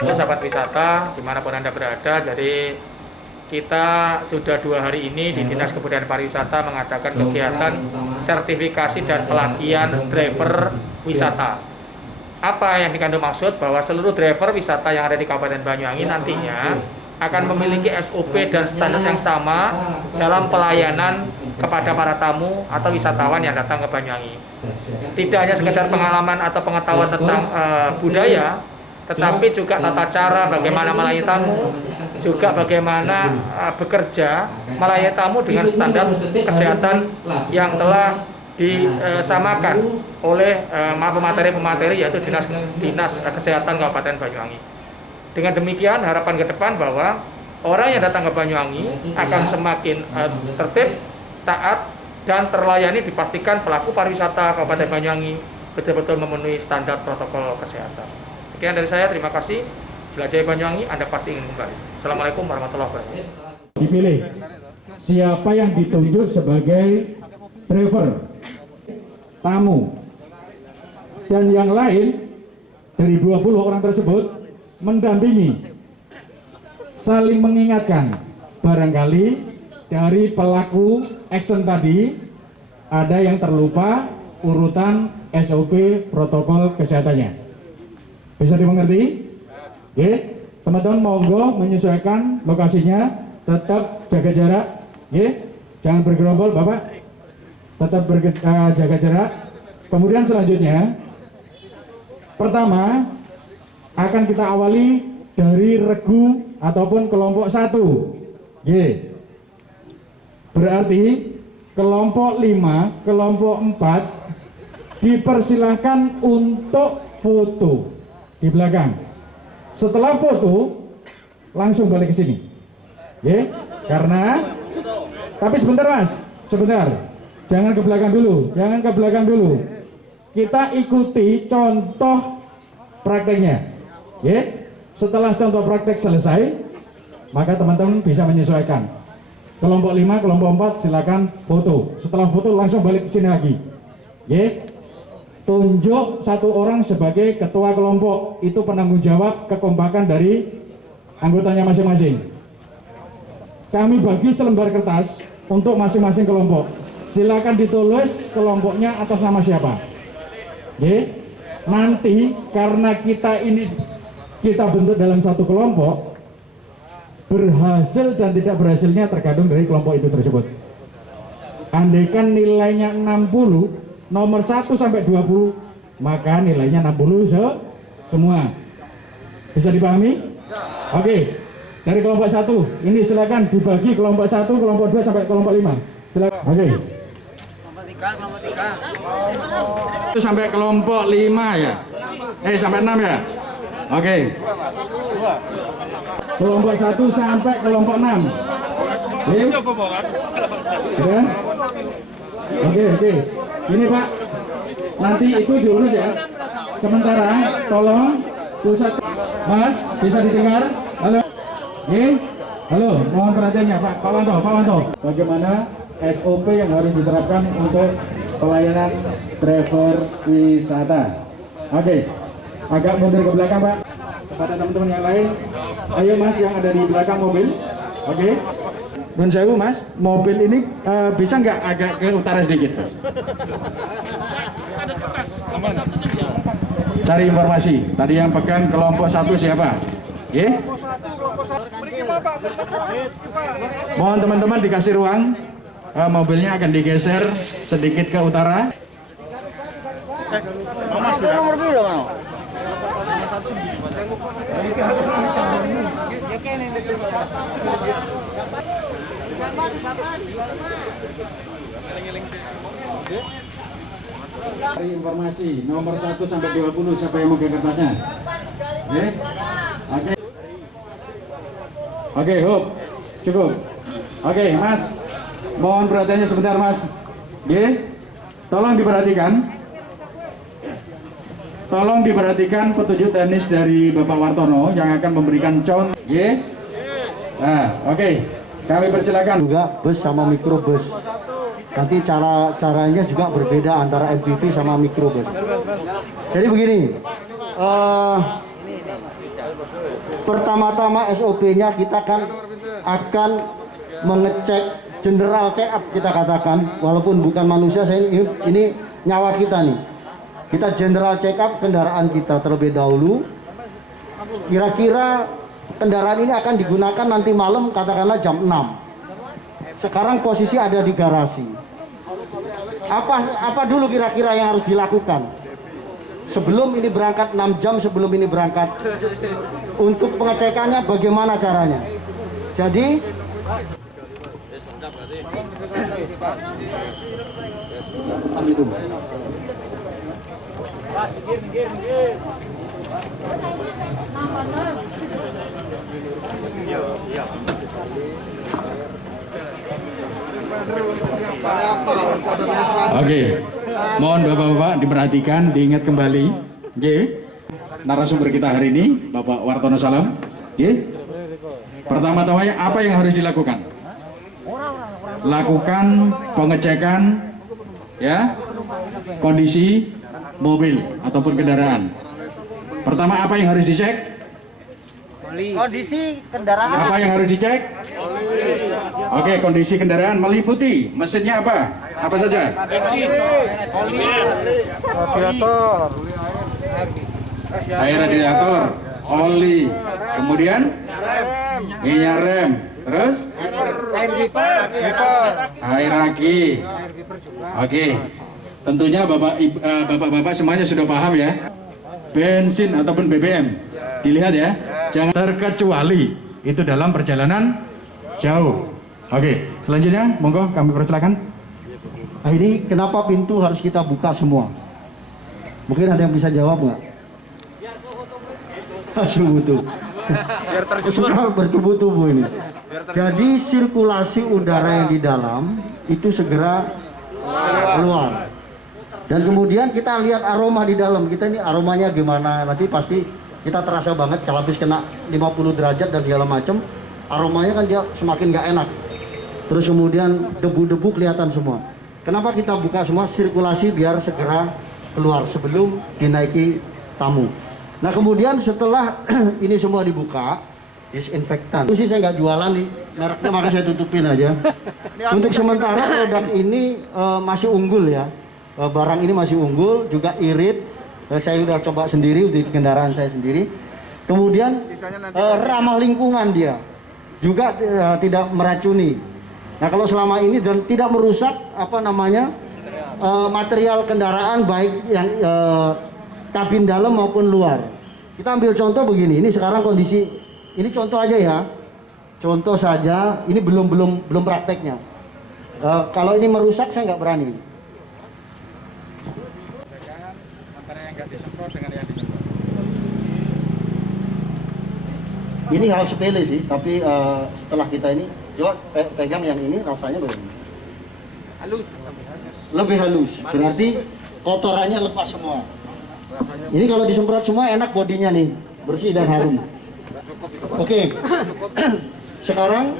Sahabat wisata dimanapun Anda berada, jadi kita sudah 2 hari ini di Dinas Kebudayaan Pariwisata mengadakan kegiatan sertifikasi dan pelatihan driver wisata. Apa yang dikandung maksud bahwa seluruh driver wisata yang ada di Kabupaten Banyuwangi nantinya akan memiliki SOP dan standar yang sama dalam pelayanan kepada para tamu atau wisatawan yang datang ke Banyuwangi. Tidak hanya sekedar pengalaman atau pengetahuan tentang budaya, tetapi juga tata cara bagaimana melayani tamu, juga bagaimana bekerja melayani tamu dengan standar kesehatan yang telah disamakan oleh pemateri yaitu Dinas Kesehatan Kabupaten Banyuwangi. Dengan demikian harapan ke depan bahwa orang yang datang ke Banyuwangi akan semakin tertib, taat, dan terlayani, dipastikan pelaku pariwisata Kabupaten Banyuwangi betul-betul memenuhi standar protokol kesehatan. Sekian dari saya, terima kasih. Jelajahi Banyuwangi, Anda pasti ingin kembali. Assalamualaikum warahmatullahi wabarakatuh. Dipilih siapa yang ditunjuk sebagai driver, tamu, dan yang lain dari 20 orang tersebut mendampingi, saling mengingatkan. Barangkali dari pelaku action tadi ada yang terlupa urutan SOP protokol kesehatannya. Bisa dimengerti? Oke, teman-teman monggo menyesuaikan lokasinya, tetap jaga jarak, oke? Jangan bergerombol, Bapak. Tetap jaga jarak. Kemudian selanjutnya, pertama akan kita awali dari regu ataupun kelompok 1. Oke. Berarti kelompok 5, kelompok 4 dipersilahkan untuk foto di belakang. Setelah foto langsung balik ke sini. Oke? Karena tapi sebentar Mas, sebentar. Jangan ke belakang dulu, jangan ke belakang dulu. Kita ikuti contoh prakteknya. Oke? Setelah contoh praktek selesai, maka teman-teman bisa menyesuaikan. Kelompok 5, kelompok 4 silakan foto. Setelah foto langsung balik ke sini lagi. Oke? Tunjuk 1 orang sebagai ketua kelompok, itu penanggung jawab kekompakan dari anggotanya masing-masing. Kami bagi selembar kertas untuk masing-masing kelompok. Silakan ditulis kelompoknya atas nama siapa. Oke? Nanti karena kita bentuk dalam satu kelompok, berhasil dan tidak berhasilnya tergantung dari kelompok itu tersebut. Andaikan nilainya 60, nomor 1 sampai 20, maka nilainya 60 semua. Bisa dipahami? Oke. Dari kelompok 1, ini silakan dibagi kelompok 1, kelompok 2 sampai kelompok 5. Silakan. Oke. Kelompok 3. Itu sampai kelompok 5 ya. Sampai 6 ya. Oke. Kelompok 1 sampai kelompok 6. Ya. Oke. Ini Pak, nanti itu diurus ya. Sementara tolong pusat, Mas, bisa didengar? Halo. Halo, mohon perhatiannya Pak Wanto. Bagaimana SOP yang harus diterapkan untuk pelayanan driver wisata? Oke. Agak mundur ke belakang Pak, kepada teman-teman yang lain. Ayo Mas yang ada di belakang mobil. Oke. Nun sewu Mas, mobil ini bisa nggak agak ke utara sedikit Mas? Cari informasi. Tadi yang pegang kelompok 1 siapa? Oke. Mohon teman-teman dikasih ruang. Mobilnya akan digeser sedikit ke utara. Nomor berapa, Bang? Cari informasi nomor 1 sampai 20, siapa yang mau ke kertasnya? Oke, Hop. Cukup. Oke, Mas. Mohon perhatiannya sebentar, Mas. Tolong diperhatikan. Tolong diperhatikan petunjuk teknis dari Bapak Wartono yang akan memberikan contoh. Nah, oke. Kami persilakan. Juga bus sama mikrobus. Nanti caranya juga berbeda antara MPV sama mikrobus. Jadi begini, Pertama-tama SOP-nya kita akan mengecek general check up, kita katakan, walaupun bukan manusia, ini nyawa kita nih. Kita general check up kendaraan kita terlebih dahulu. Kira-kira kendaraan ini akan digunakan nanti malam, katakanlah jam 6. Sekarang posisi ada di garasi. Apa dulu kira-kira yang harus dilakukan? Sebelum ini berangkat, 6 jam sebelum ini berangkat. Untuk pengecekannya bagaimana caranya? Jadi Oke, mohon bapak-bapak diperhatikan, diingat kembali. Oke, narasumber kita hari ini Bapak Wartono Salam. Oke, pertama-tamanya apa yang harus dilakukan? Lakukan pengecekan ya kondisi mobil ataupun kendaraan. Pertama apa yang harus dicek? Kondisi kendaraan. Apa yang harus dicek? Oke, kondisi kendaraan meliputi mesinnya apa? Apa saja? Radiator. Air radiator, oli, kemudian minyak rem, terus Air wiper. air aki. Oke, tentunya bapak-bapak semuanya sudah paham ya. Bensin ataupun BBM, dilihat ya, jangan terkecuali itu dalam perjalanan jauh. Oke, selanjutnya monggo kami persilakan. nah ini kenapa pintu harus kita buka semua? Mungkin ada yang bisa jawab nggak? Subuh-tubuh. Suka bertubuh-tubuh ini. Jadi sirkulasi udara yang di dalam itu segera keluar. Dan kemudian kita lihat aroma di dalam. Kita ini aromanya gimana? Nanti pasti kita terasa banget kalau habis kena 50 derajat dan segala macam. Aromanya kan dia semakin nggak enak. Terus kemudian debu-debu kelihatan semua. Kenapa kita buka semua? Sirkulasi biar segera keluar sebelum dinaiki tamu. Nah kemudian setelah ini semua dibuka, disinfektan. Itu sih saya nggak jualan nih, mereknya maka saya tutupin aja. Untuk sementara produk ini masih unggul ya. Barang ini masih unggul, juga irit. Saya sudah coba sendiri di kendaraan saya sendiri. Kemudian ramah lingkungan dia, juga tidak meracuni. Nah kalau selama ini dan tidak merusak material kendaraan baik yang kabin dalam maupun luar. Kita ambil contoh begini, ini sekarang kondisi, ini contoh aja ya, contoh saja, ini belum prakteknya. Kalau ini merusak saya nggak berani. Ini hal sepele sih, tapi setelah kita ini, coba pegang yang ini rasanya bagaimana? Halus. Lebih halus, berarti kotorannya lepas semua. Ini kalau disemprot semua enak bodinya nih, bersih dan harum. Oke, sekarang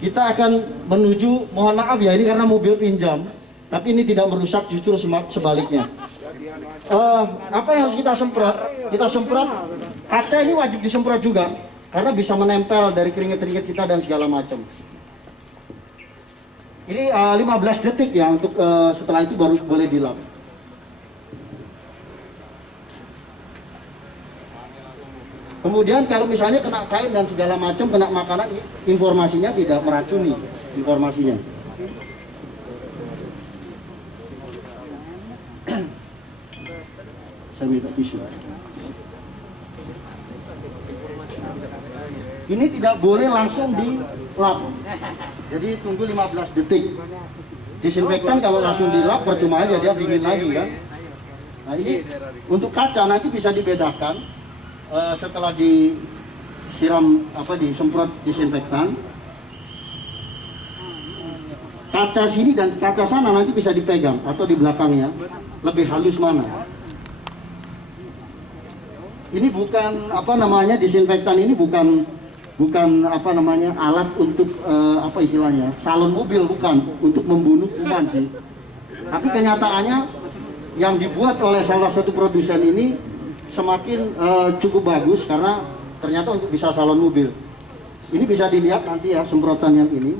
kita akan menuju, mohon maaf ya ini karena mobil pinjam, tapi ini tidak merusak, justru sebaliknya. Apa yang harus kita semprot? Kita semprot, kaca ini wajib disemprot juga, karena bisa menempel dari keringet-keringet kita dan segala macam. Ini 15 detik ya, untuk setelah itu baru boleh dilap. Kemudian kalau misalnya kena kain dan segala macam, kena makanan, informasinya tidak meracuni informasinya. Saya minta tisu. Ini tidak boleh langsung dilap. Jadi tunggu 15 detik. Disinfektan kalau langsung dilap percuma aja, dia dingin lagi kan. Nah ini untuk kaca nanti bisa dibedakan. Setelah disiram disemprot disinfektan, kaca sini dan kaca sana nanti bisa dipegang atau di belakangnya lebih halus mana. Ini bukan disinfektan ini bukan alat untuk salon mobil, bukan untuk membunuh kuman sih. Tapi kenyataannya yang dibuat oleh salah satu produsen ini semakin cukup bagus karena ternyata untuk bisa salon mobil. Ini bisa dilihat nanti ya semprotan yang ini.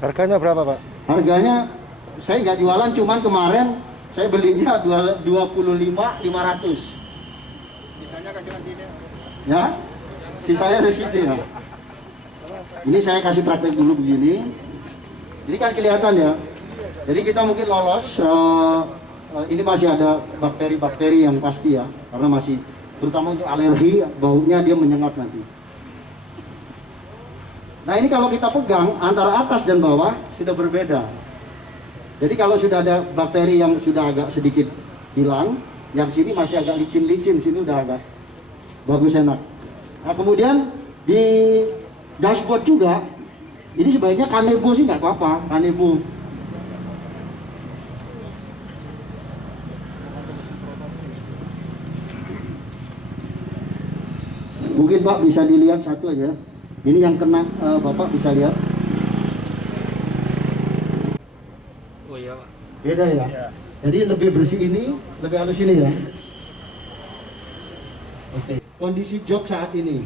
Harganya berapa, Pak? Harganya saya nggak jualan, cuman kemarin saya belinya 25.500. Bisanya kasih sini. Ya, sisanya di sini ya. Ini saya kasih praktek dulu begini. Jadi kan kelihatan ya. Jadi kita mungkin lolos. Ini masih ada bakteri-bakteri yang pasti ya, karena masih terutama untuk alergi, baunya dia menyengat nanti. Nah ini kalau kita pegang antara atas dan bawah sudah berbeda. Jadi kalau sudah ada bakteri yang sudah agak sedikit hilang, yang sini masih agak licin-licin, sini udah agak bagus enak. Nah kemudian di dashboard juga, ini sebaiknya kanebo sih nggak apa-apa, kanebo. Mungkin Pak bisa dilihat satu aja. Ini yang kena Bapak bisa lihat. Oh iya, Pak. Beda ya? Iya. Jadi lebih bersih ini, lebih halus ini ya. Oke. Kondisi jok saat ini.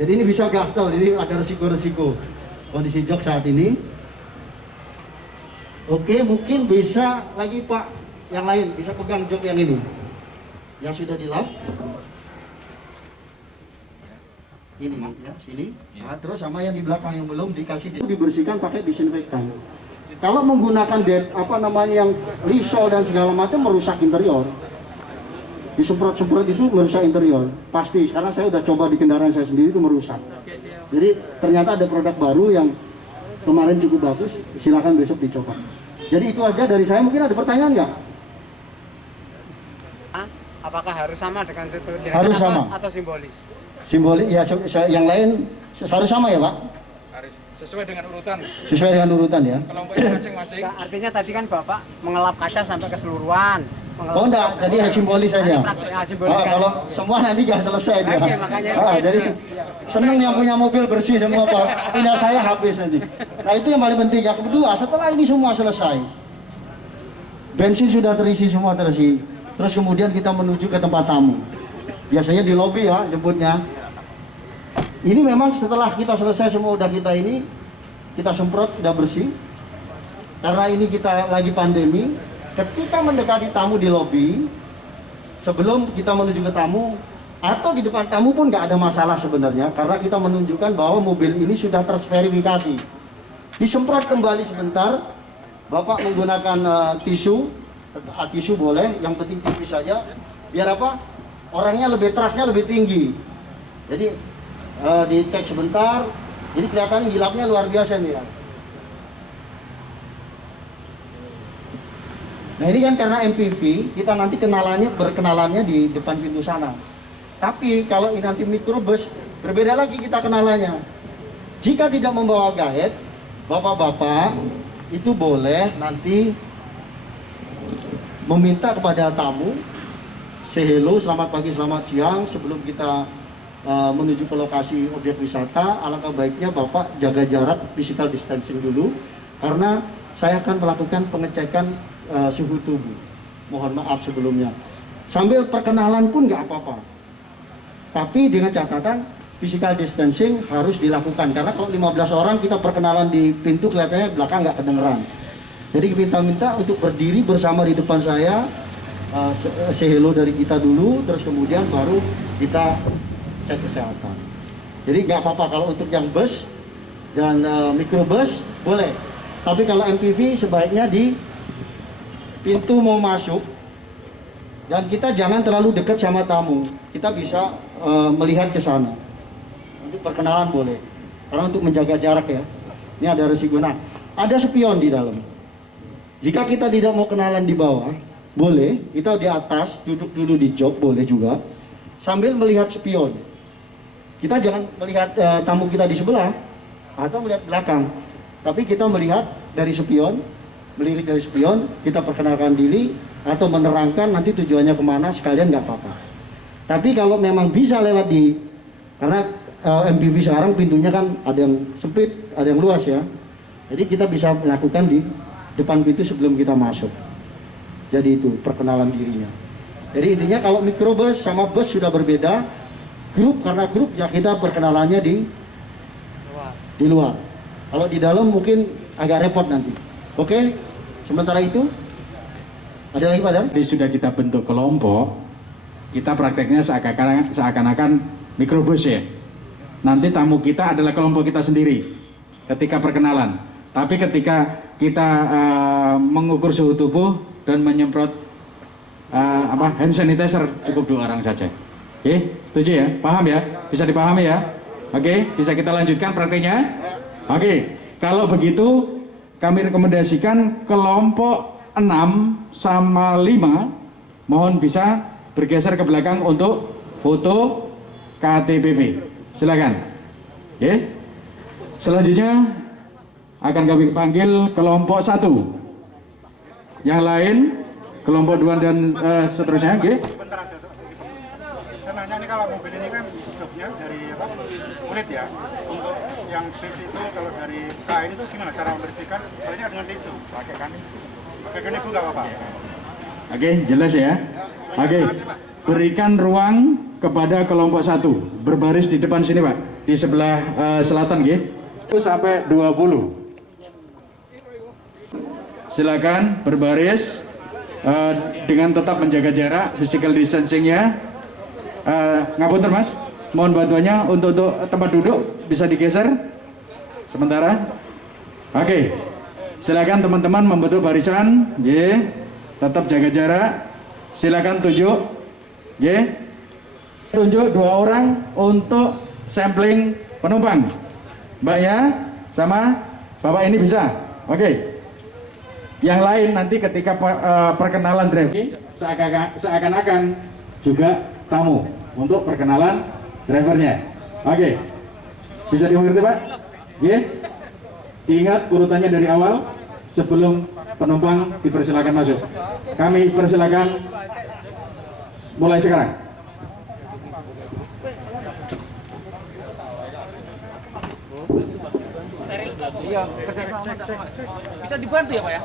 Jadi ini bisa gatal, ini ada resiko-resiko. Kondisi jok saat ini. Oke, mungkin bisa lagi Pak yang lain, bisa pegang jok yang ini. Yang sudah dilap. Ini ya, sini. Nah, terus sama yang di belakang yang belum dikasih dibersihkan pakai disinfektan. Kalau menggunakan yang Lysol dan segala macam merusak interior. Disemprot-semprot itu merusak interior. Pasti, karena saya udah coba di kendaraan saya sendiri itu merusak. Jadi ternyata ada produk baru yang kemarin cukup bagus, silakan besok dicoba. Jadi itu aja dari saya, mungkin ada pertanyaan nggak? Apakah harus sama dengan Harus sama. atau simbolis? Simbolik ya, yang lain harus sama ya Pak? Harus sesuai dengan urutan. Sesuai dengan urutan ya. Kelompoknya masing-masing. Nah, artinya tadi kan Bapak mengelap kaca sampai keseluruhan. Oh enggak, jadi hanya simbolis saja. Simbolis kan. Kalau semua nanti nggak selesai dia. Oke, makanya Jadi seneng yang punya mobil bersih semua Pak. Punya saya habis nanti. Nah itu yang paling penting. Yang kedua, setelah ini semua selesai, bensin sudah terisi semua terisi. Terus kemudian kita menuju ke tempat tamu. Biasanya di lobi ya jemputnya. Ini memang setelah kita selesai semua udah kita semprot udah bersih. Karena ini kita lagi pandemi, ketika mendekati tamu di lobi, sebelum kita menuju ke tamu atau di depan tamu pun nggak ada masalah sebenarnya, karena kita menunjukkan bahwa mobil ini sudah terverifikasi. Disemprot kembali sebentar, Bapak menggunakan tisu boleh, yang penting tipis saja, biar apa? Orangnya lebih trustnya lebih tinggi. Jadi dicek sebentar, jadi kelihatan hilapnya luar biasa nih ya. Nah ini kan karena MPV, kita nanti berkenalannya di depan pintu sana. Tapi kalau ini nanti mikrobus, berbeda lagi kita kenalannya. Jika tidak membawa guide, bapak-bapak itu boleh nanti meminta kepada tamu, say hello, selamat pagi, selamat siang, sebelum kita menuju ke lokasi objek wisata. Alangkah baiknya Bapak jaga jarak, physical distancing dulu, karena saya akan melakukan pengecekan suhu tubuh. Mohon maaf sebelumnya. Sambil perkenalan pun nggak apa-apa. Tapi dengan catatan physical distancing harus dilakukan, karena kalau 15 orang kita perkenalan di pintu kelihatannya belakang nggak kedengeran. Jadi minta untuk berdiri bersama di depan saya, say hello dari kita dulu, terus kemudian baru kita cek kesehatan. Jadi nggak apa-apa kalau untuk yang bus dan mikrobus boleh. Tapi kalau MPV sebaiknya di pintu mau masuk, dan kita jangan terlalu dekat sama tamu. Kita bisa melihat ke sana. Untuk perkenalan boleh. Karena untuk menjaga jarak ya. Ini ada resiko. Nah, ada spion di dalam. Jika kita tidak mau kenalan di bawah, boleh. Kita di atas duduk dulu di jok boleh juga. Sambil melihat spion. Kita jangan melihat tamu kita di sebelah atau melihat belakang, tapi kita melihat dari spion, melirik dari spion, kita perkenalkan diri atau menerangkan nanti tujuannya kemana sekalian nggak apa-apa. Tapi kalau memang bisa lewat karena MPV sekarang pintunya kan ada yang sempit, ada yang luas ya, jadi kita bisa melakukan di depan pintu sebelum kita masuk. Jadi itu perkenalan dirinya. Jadi intinya kalau mikrobus sama bus sudah berbeda, grup karena grup ya kita perkenalannya di luar. Kalau di dalam mungkin agak repot nanti. Oke, sementara itu ada lagi Pak Dan? Jadi sudah kita bentuk kelompok, kita prakteknya seakan-akan mikrobus ya. Nanti tamu kita adalah kelompok kita sendiri ketika perkenalan. Tapi ketika kita mengukur suhu tubuh dan menyemprot hand sanitizer cukup 2 orang saja. Oke, setuju ya? Paham ya? Bisa dipahami ya? Oke, bisa kita lanjutkan prakteknya? Oke, kalau begitu kami rekomendasikan kelompok 6 sama 5 mohon bisa bergeser ke belakang untuk foto KTPP. Silakan. Oke. Selanjutnya akan kami panggil kelompok 1. Yang lain kelompok 2 dan seterusnya, oke. Bentar aja tuh. Saya nanya nih, kalau mobil ini kan joknya dari apa? Kulit ya. Untuk yang bis itu kalau dari kain itu gimana cara membersihkan? Soalnya dengan tisu. Pakai kan ibu nggak apa-apa. Oke, jelas ya. Oke. Berikan ruang kepada kelompok 1. Berbaris di depan sini, Pak. Di sebelah selatan, oke. Sampai 20. Silakan berbaris dengan tetap menjaga jarak, physical distancing-nya. Ngapunten Mas, mohon bantuannya untuk tempat duduk bisa digeser sementara. Oke, silakan teman-teman membentuk barisan, tetap jaga jarak. Silakan tunjuk, tunjuk 2 orang untuk sampling penumpang. Mbaknya sama bapak ini bisa, oke. Yang lain nanti ketika perkenalan driver seakan-akan juga tamu untuk perkenalan drivernya. Oke, bisa dimengerti Pak? Ingat urutannya dari awal sebelum penumpang dipersilakan masuk. Kami persilakan mulai sekarang. Iya, bisa dibantu ya Pak ya?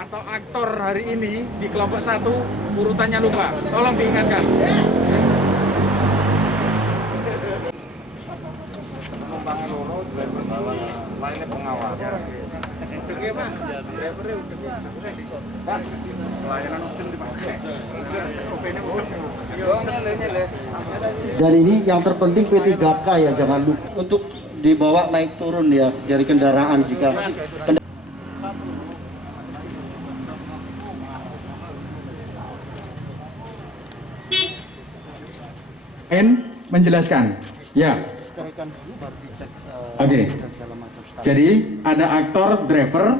Atau aktor hari ini di kelompok 1 urutannya lupa, tolong diingatkan. Penumpang loro, driver bawah, lainnya pengawal. Oke Pak, drivernya Pak, pelayanan rutin dipakai. SOP-nya Dan ini yang terpenting P3K ya, jangan lupa untuk dibawa naik turun ya dari kendaraan jika menjelaskan. Ya. Oke. Jadi ada aktor driver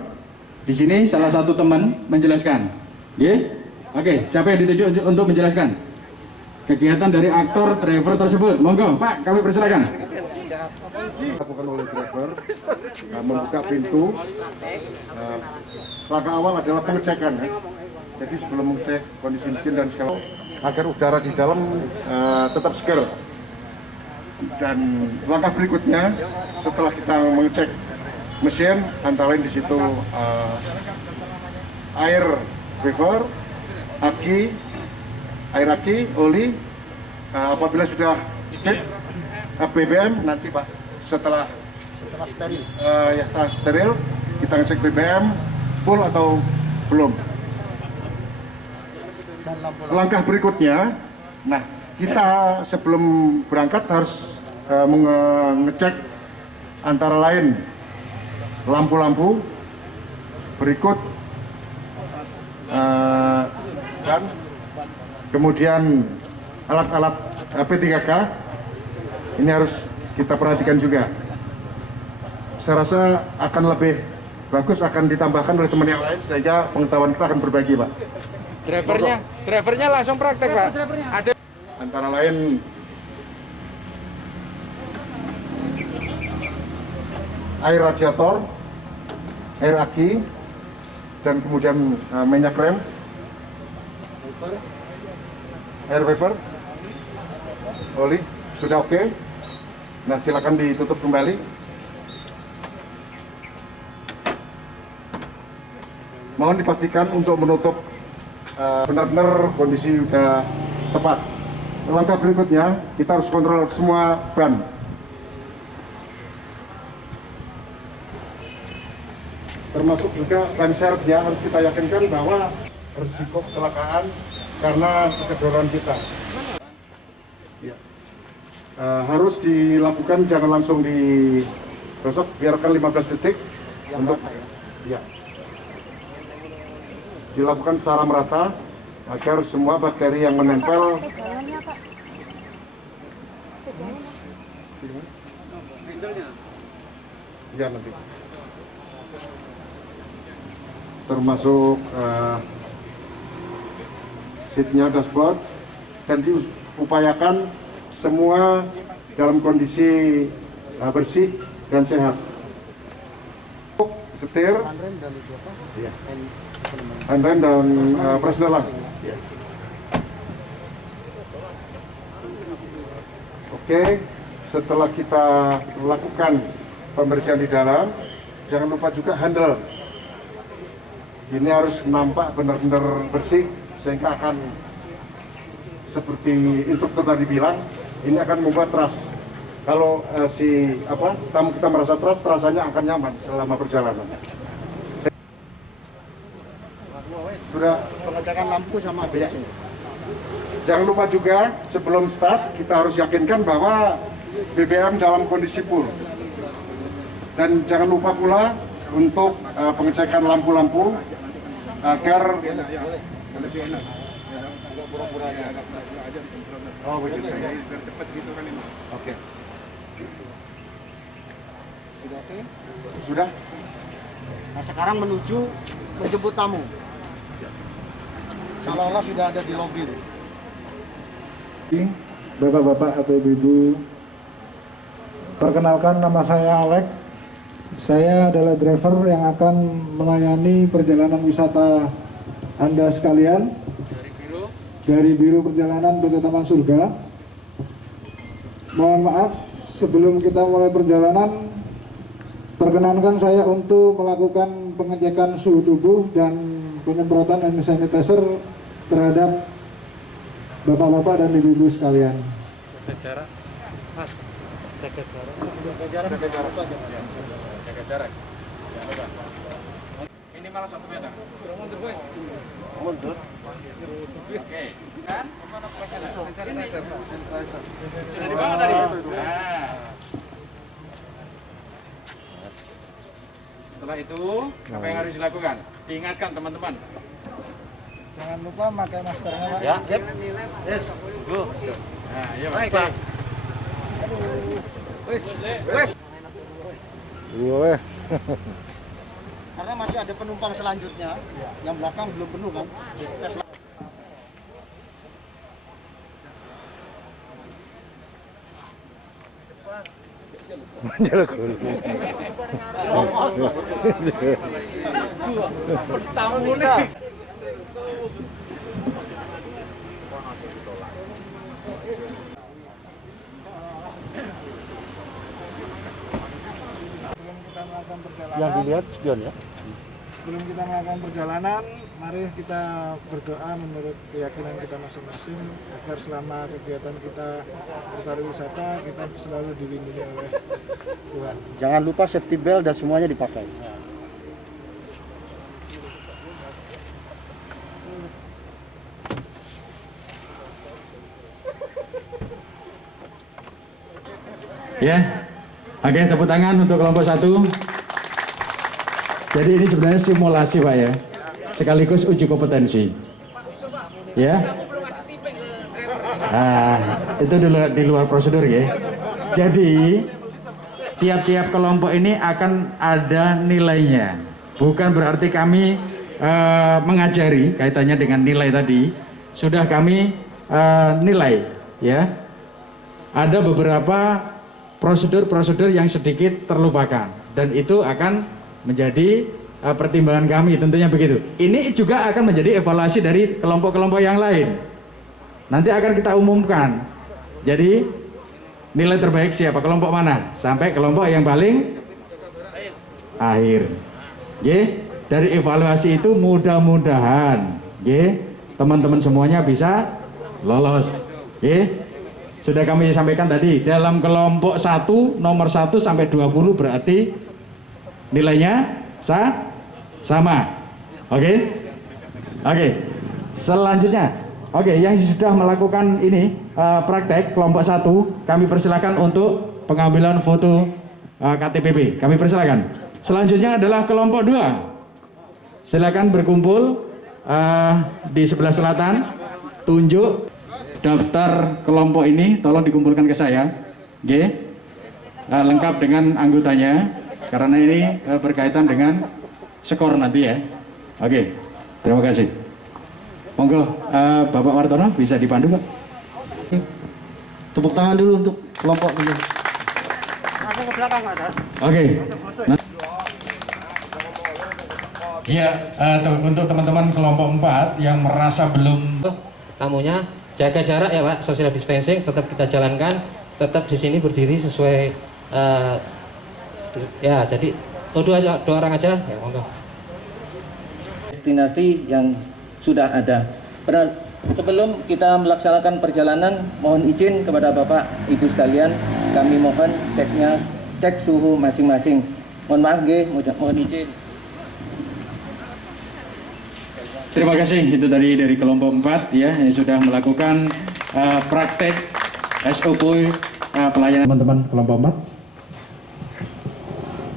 di sini, salah satu teman menjelaskan. Oke, siapa yang ditunjuk untuk menjelaskan kegiatan dari aktor driver tersebut? Monggo, Pak, kami persilakan. Dilakukan oleh driver, membuka pintu. Langkah awal adalah pengecekan ya. Jadi sebelum mengecek kondisi mesin dan segala agar udara di dalam tetap seger. Dan langkah berikutnya setelah kita mengecek mesin, antara lain di situ air vapor, air aki, oli. Apabila sudah fit, BBM nanti Pak setelah steril, setelah steril kita ngecek BBM full atau belum. Langkah berikutnya, nah kita sebelum berangkat harus mengecek antara lain lampu-lampu berikut dan kemudian alat-alat P3K ini harus kita perhatikan juga. Saya rasa akan lebih bagus akan ditambahkan oleh teman yang lain sehingga pengetahuan kita akan berbagi, Pak. Drivernya langsung praktek Pak. Ada Antara lain air radiator, air aki, dan kemudian minyak rem, air vapor, oli, sudah oke. Nah, silakan ditutup kembali. mohon dipastikan untuk menutup benar-benar kondisi sudah tepat. Langkah berikutnya kita harus kontrol semua ban. Termasuk juga ban serepnya harus kita yakinkan bahwa risiko kecelakaan karena kedoran kita. Ya. Harus dilakukan, jangan langsung digosok, biarkan 15 detik untuk ya. Dilakukan secara merata agar semua bakteri yang menempel ya nanti termasuk seatnya, dashboard, dan diupayakan semua dalam kondisi bersih dan sehat. Setir, handrem dan presdalang. Ya. Oke, setelah kita lakukan pembersihan di dalam, jangan lupa juga handle. Ini harus nampak benar-benar bersih sehingga akan seperti instruktur tadi bilang, ini akan membuat trust. Kalau tamu kita merasa trust, rasanya akan nyaman selama perjalanan. Sudah Pengecekan lampu sama ya. Jangan lupa juga sebelum start kita harus yakinkan bahwa BBM dalam kondisi full. Dan jangan lupa pula untuk pengecekan lampu-lampu agar lebih enak. Oh begitu. Cepat gitu kan ini. Oke. Sudah oke? Sudah? Nah sekarang menuju menjemput tamu. Seolah-olah sudah ada di lobi. Bapak-bapak atau ibu-ibu, perkenalkan nama saya Alek. Saya adalah driver yang akan melayani perjalanan wisata Anda sekalian dari Biro Perjalanan PT Taman Surga. Mohon maaf, sebelum kita mulai perjalanan, perkenankan saya untuk melakukan pengecekan suhu tubuh dan penyemprotan hand sanitizer terhadap bapak-bapak dan ibu-ibu sekalian. Jaga jarak, Mas. Jaga jarak. Jaga jarak. Minimal 1 meter. Mundur. Oke. Kan? Sudah dibawa tadi. Nah. Setelah itu, apa yang harus dilakukan? Diingatkan teman-teman. Jangan lupa pakai maskernya, Pak. Ya. Yes. Go. Nah, iya, Mas. Baik, Pak. Karena masih ada penumpang selanjutnya, yang belakang belum penuh kan. Tes tamu nih. Yang dilihat spion ya. Sebelum kita melakukan perjalanan, mari kita berdoa menurut keyakinan kita masing-masing agar selama kegiatan kita berpariwisata kita selalu dilindungi oleh Tuhan. Jangan lupa safety belt dan semuanya dipakai. Ya, oke, tepuk tangan untuk kelompok 1. Jadi ini sebenarnya simulasi Pak ya, sekaligus uji kompetensi. Ya, itu di luar prosedur ya. Jadi tiap-tiap kelompok ini akan ada nilainya. Bukan berarti kami mengajari kaitannya dengan nilai tadi. Sudah kami nilai ya. Ada beberapa prosedur-prosedur yang sedikit terlupakan dan itu akan menjadi pertimbangan kami tentunya begitu. Ini juga akan menjadi evaluasi dari kelompok-kelompok yang lain. Nanti akan kita umumkan. Jadi nilai terbaik siapa, kelompok mana sampai kelompok yang paling akhir. Oke. dari evaluasi itu mudah-mudahan teman-teman semuanya bisa lolos. Sudah kami sampaikan tadi, dalam kelompok 1 nomor 1 sampai 20 berarti nilainya sama. Oke. Selanjutnya, yang sudah melakukan ini praktek kelompok 1, kami persilakan untuk pengambilan foto KTPP. Kami persilakan. Selanjutnya adalah kelompok 2. Silakan berkumpul di sebelah selatan. Tunjuk daftar kelompok ini, tolong dikumpulkan ke saya. Lengkap dengan anggotanya, karena ini berkaitan dengan skor nanti ya. Terima kasih. Monggo, Bapak Wartono bisa dipandu, Pak. Tepuk tangan dulu untuk kelompok ini. Aku ke belakang, Mas. Iya, untuk teman-teman kelompok 4 yang merasa belum tamunya jaga jarak ya Pak, social distancing tetap kita jalankan, tetap di sini berdiri sesuai ya, jadi dua orang aja ya, monggo. Destinasi yang sudah ada. Sebelum kita melaksanakan perjalanan, mohon izin kepada Bapak Ibu sekalian, kami mohon cek suhu masing-masing. Mohon maaf mohon izin. Terima kasih, itu tadi dari kelompok 4 ya yang sudah melakukan praktek SOP pelayanan teman-teman kelompok 4.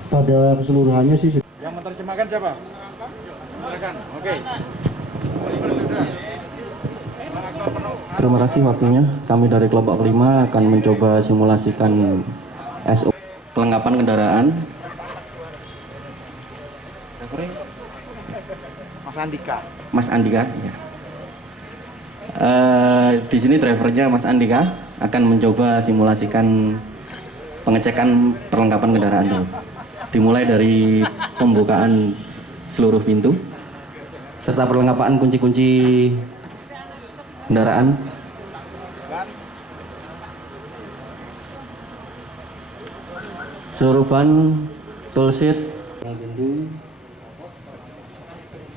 Pada keseluruhannya sih. Yang menerjemahkan siapa? Oke. Terima kasih waktunya. Kami dari kelompok 5 akan mencoba simulasikan SOP kelengkapan kendaraan. Mas Andika. Ya. Di sini drivernya Mas Andika akan mencoba simulasikan pengecekan perlengkapan kendaraan dulu. Dimulai dari pembukaan seluruh pintu serta perlengkapan kunci-kunci kendaraan. Seluruh ban, toolset, pintu,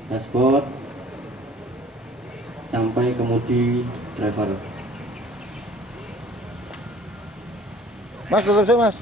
dashboard, sampai kemudi driver. Mas, tutup sih, Mas.